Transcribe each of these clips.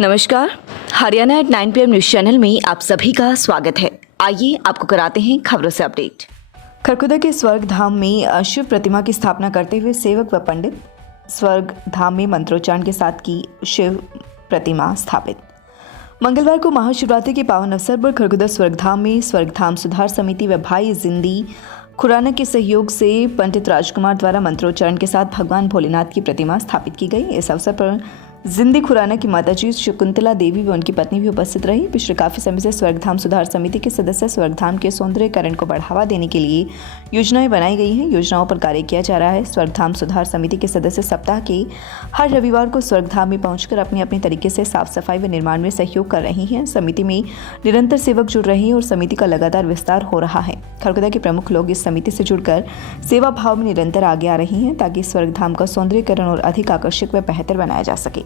नमस्कार, Haryana at 9 PM news channel में आप सभी का स्वागत है। आइए आपको कराते हैं खबरों से अपडेट। खरखुदा के स्वर्ग धाम में शिव प्रतिमा की स्थापना करते हुए सेवक व पंडित स्वर्ग धाम में मंत्रोच्चारण के साथ की शिव प्रतिमा स्थापित। मंगलवार को महाशिवरात्रि के पावन अवसर पर खरखुदा स्वर्ग धाम में स्वर्ग धाम सुधार समिति व भाई जिंदी खुराना के सहयोग से पंडित राजकुमार द्वारा मंत्रोच्चारण के साथ भगवान भोलेनाथ की प्रतिमा स्थापित की गई। इस अवसर पर जिंदी खुराना की माताजी शकुंतला देवी व उनकी पत्नी भी उपस्थित रही। पिछले काफी समय से स्वर्गधाम सुधार समिति के सदस्य स्वर्गधाम के सौंदर्यीकरण को बढ़ावा देने के लिए योजनाएं बनाई गई हैं। योजनाओं पर कार्य किया जा रहा है। स्वर्गधाम सुधार समिति के सदस्य सप्ताह के हर रविवार को स्वर्गधाम में पहुंचकर अपने अपने तरीके से साफ सफाई व निर्माण में सहयोग कर रही हैं। समिति में निरंतर सेवक जुड़ रहे हैं और समिति का लगातार विस्तार हो रहा है। खरखुदा के प्रमुख लोग इस समिति से जुड़कर सेवा भाव में निरंतर आगे आ रही हैं ताकि स्वर्गधाम का सौंदर्यीकरण और अधिक आकर्षक व बेहतर बनाया जा सके।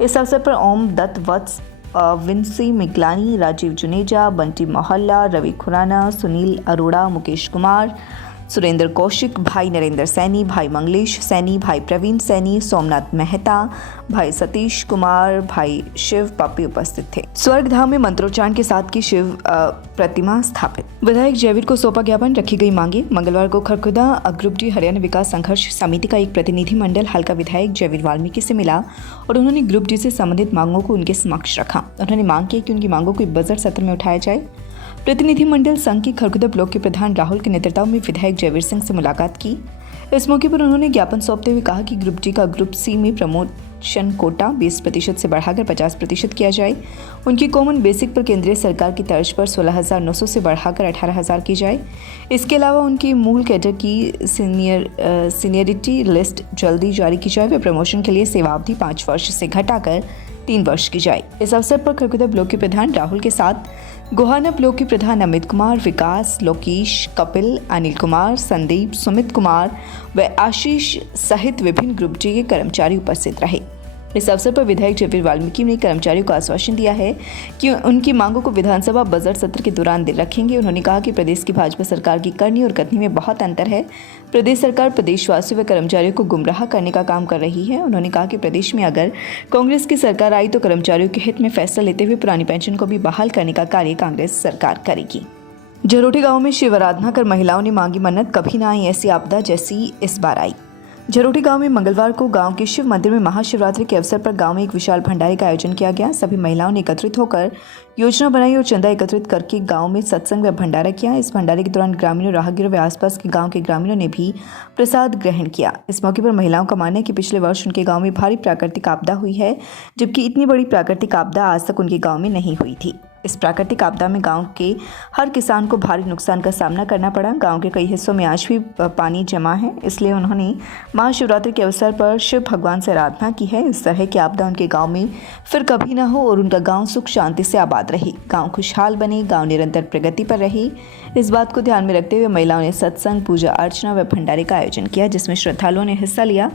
इस अवसर पर ओम दत्त वत्स, विंसी मिगलानी, राजीव जुनेजा, बंटी मोहल्ला, रवि खुराना, सुनील अरोड़ा, मुकेश कुमार, सुरेंद्र कौशिक, भाई नरेंद्र सैनी, भाई मंगलेश सैनी, भाई प्रवीण सैनी, सोमनाथ मेहता, भाई सतीश कुमार, भाई शिव पप्पी उपस्थित थे। स्वर्ग धाम में मंत्रोच्चारण के साथ की शिव प्रतिमा स्थापित। विधायक जयवीर को सौंपा ज्ञापन, रखी गई मांगे। मंगलवार को खरखुदा ग्रुप डी हरियाणा विकास संघर्ष समिति का एक प्रतिनिधिमंडल हल्का विधायक जयवीर वाल्मीकि से मिला और उन्होंने ग्रुप डी से संबंधित मांगों को उनके समक्ष रखा। उन्होंने मांग की कि उनकी मांगों को बजट सत्र में उठाया जाए। प्रतिनिधिमंडल संघ की खरखुदा ब्लॉक के प्रधान राहुल के नेतृत्व में विधायक जयवीर सिंह से मुलाकात की। इस मौके पर उन्होंने ज्ञापन सौंपते हुए कहा कि ग्रुप डी का ग्रुप सी में प्रमोशन कोटा 20% से बढ़ाकर 50% किया जाए। उनकी कॉमन बेसिक पर केंद्रीय सरकार की तर्ज पर 16,900 से बढ़ाकर 18,000 की जाए। इसके अलावा उनकी मूल कैडर की सीनियरिटी लिस्ट जल्दी जारी की जाए व प्रमोशन के लिए सेवावधि 5 वर्ष से घटाकर 3 वर्ष की जाए। इस अवसर पर खरखुदा ब्लॉक के प्रधान राहुल के साथ गोहाना ब्लॉक के प्रधान अमित कुमार, विकास, लोकेश, कपिल, अनिल कुमार, संदीप, सुमित कुमार व आशीष सहित विभिन्न ग्रुप डी के कर्मचारी उपस्थित रहे। इस अवसर पर विधायक जयवीर वाल्मीकि ने कर्मचारियों को आश्वासन दिया है कि उनकी मांगों को विधानसभा बजट सत्र के दौरान रखेंगे। उन्होंने कहा कि प्रदेश की भाजपा सरकार की करनी और कथनी में बहुत अंतर है। प्रदेश सरकार प्रदेशवासियों व कर्मचारियों को गुमराह करने का काम कर रही है। उन्होंने कहा कि प्रदेश में अगर कांग्रेस की सरकार आई तो कर्मचारियों के हित में फैसला लेते हुए पुरानी पेंशन को भी बहाल करने का कार्य कांग्रेस सरकार करेगी। झरोटी गाँव में शिव आराधना कर महिलाओं ने मांगी मन्नत, कभी न आई ऐसी आपदा जैसी इस बार आई। झरोटी गांव में मंगलवार को गांव के शिव मंदिर में महाशिवरात्रि के अवसर पर गांव में एक विशाल भंडारे का आयोजन किया गया। सभी महिलाओं ने एकत्रित होकर योजना बनाई और चंदा एकत्रित करके गांव में सत्संग व भंडारा किया। इस भंडारे के दौरान ग्रामीणों, राहगीरों व आसपास के गांव के ग्रामीणों ने भी प्रसाद ग्रहण किया। इस मौके पर महिलाओं का मानना है कि पिछले वर्ष उनके गाँव में भारी प्राकृतिक आपदा हुई है, जबकि इतनी बड़ी प्राकृतिक आपदा आज तक उनके गाँव में नहीं हुई थी। इस प्राकृतिक आपदा में गांव के हर किसान को भारी नुकसान का सामना करना पड़ा। गांव के कई हिस्सों में आज भी पानी जमा है, इसलिए उन्होंने महाशिवरात्रि के अवसर पर शिव भगवान से आराधना की है। इस तरह की आपदा उनके गांव में फिर कभी ना हो और उनका गांव सुख शांति से आबाद रहे, गांव खुशहाल बने, गांव निरंतर प्रगति पर रहे। इस बात को ध्यान में रखते हुए महिलाओं ने सत्संग, पूजा अर्चना व भंडारे का आयोजन किया, जिसमें श्रद्धालुओं ने हिस्सा लिया।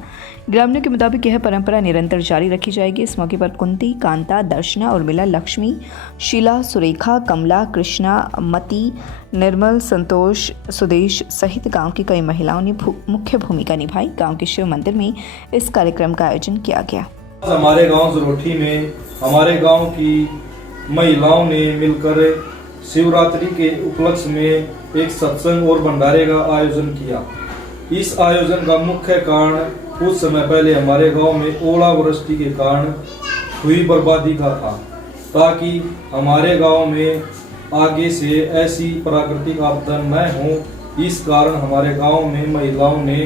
ग्रामीणों के मुताबिक यह परंपरा निरंतर जारी रखी जाएगी। इस मौके पर कुंती, कांता, दर्शना, उर्मिला, लक्ष्मी, शीला, सुरेखा, कमला, कृष्णा, मती, निर्मल, संतोष, सुदेश सहित गांव की कई महिलाओं ने मुख्य भूमिका निभाई। गांव के शिव मंदिर में इस कार्यक्रम का आयोजन किया गया। हमारे गांव झरोटी में हमारे गांव की महिलाओं ने मिलकर शिवरात्रि के उपलक्ष्य में एक सत्संग और भंडारे का आयोजन किया। इस आयोजन का मुख्य कारण कुछ समय पहले हमारे गांव में ओलावृष्टि के कारण हुई बर्बादी का था, ताकि हमारे गांव में आगे से ऐसी प्राकृतिक आपदा न हो। इस कारण हमारे गांव में महिलाओं ने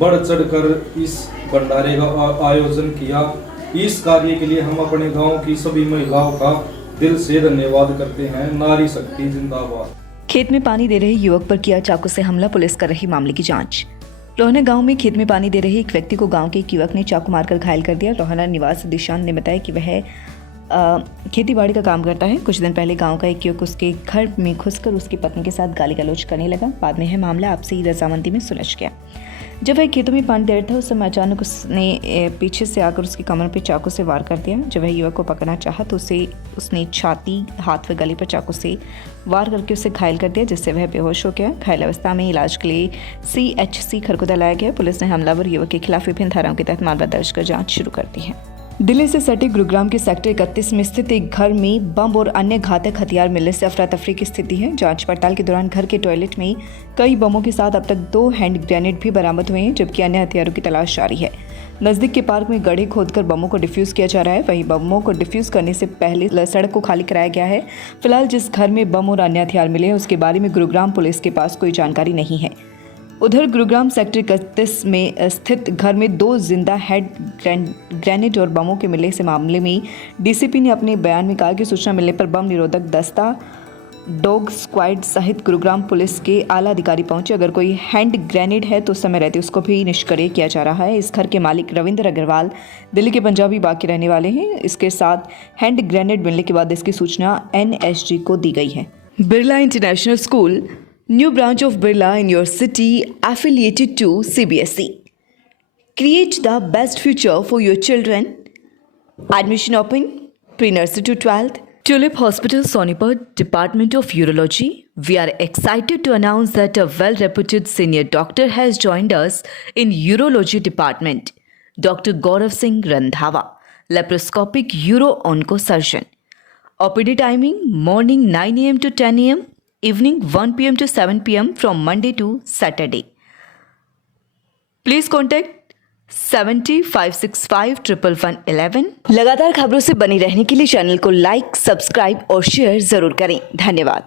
बढ़ चढ़कर इस भंडारे का आयोजन किया। इस कार्य के लिए हम अपने गांव की सभी महिलाओं का दिल से धन्यवाद करते हैं। नारी शक्ति जिंदाबाद। खेत में पानी दे रहे युवक पर किया चाकू से हमला, पुलिस कर रही मामले की जांच। रोहना गांव में खेत में पानी दे रहे एक व्यक्ति को गांव के एक युवक ने चाकू मारकर घायल कर दिया। रोहना निवासी दिशांत ने बताया कि वह खेती बाड़ी का काम करता है। कुछ दिन पहले गांव का एक युवक उसके घर में घुसकर उसकी पत्नी के साथ गाली गलौज करने लगा। बाद में यह मामला आपसी रजामंदी में सुलझ गया। जब वह खेतों में पानी दे रहा था उस समय अचानक उसने पीछे से आकर उसकी कमर पर चाकू से वार कर दिया। जब वह युवक को पकड़ना चाहा तो उसने छाती, हाथ व गले पर चाकू से वार करके उसे घायल कर दिया, जिससे वह बेहोश हो गया। घायल अवस्था में इलाज के लिए CHC खरखुदा लाया गया। पुलिस ने हमलावर युवक के खिलाफ विभिन्न धाराओं के तहत मामला दर्ज कर जांच शुरू कर दी है। दिल्ली से सटे गुरुग्राम के सेक्टर 31 में स्थित एक घर में बम और अन्य घातक हथियार मिलने से अफरा तफरी की स्थिति है। जांच पड़ताल के दौरान घर के टॉयलेट में कई बमों के साथ अब तक 2 हैंड ग्रेनेड भी बरामद हुए हैं, जबकि अन्य हथियारों की तलाश जारी है। नजदीक के पार्क में गड्ढे खोदकर बमों को डिफ्यूज किया जा रहा है। वहीं बमों को डिफ्यूज करने से पहले सड़क को खाली कराया गया है। फिलहाल जिस घर में बम और अन्य हथियार मिले हैं उसके बारे में गुरुग्राम पुलिस के पास कोई जानकारी नहीं है। उधर गुरुग्राम सेक्टर 31 में स्थित घर में 2 जिंदा हेड ग्रेनेड और बमों के मिलने से मामले में डीसीपी ने अपने बयान में कहा कि सूचना मिलने पर बम निरोधक दस्ता, डॉग स्क्वाड सहित गुरुग्राम पुलिस के आला अधिकारी पहुंचे। अगर कोई हैंड ग्रेनेड है तो समय रहते उसको भी निष्क्रिय किया जा रहा है। इस घर के मालिक रविंद्र अग्रवाल दिल्ली के पंजाबी बाग के रहने वाले हैं। इसके साथ हैंड ग्रेनेड मिलने के बाद इसकी सूचना NSG को दी गई है। Birla international school, new branch of Birla in your city, affiliated to CBSE. Create the best future for your children. Admission open, pre-nursery to 12th. Tulip Hospital, Sonipat, Department of Urology. We are excited to announce that a well-reputed senior doctor has joined us in Urology Department. Dr. Gaurav Singh Randhawa, laparoscopic uro-oncosurgeon. OPD timing, morning 9 a.m. to 10 a.m. Evening 1 p.m. to 7 p.m. from Monday to Saturday. Please contact 70-565-11111। लगातार खबरों से बनी रहने के लिए channel को like, subscribe और share जरूर करें। धन्यवाद।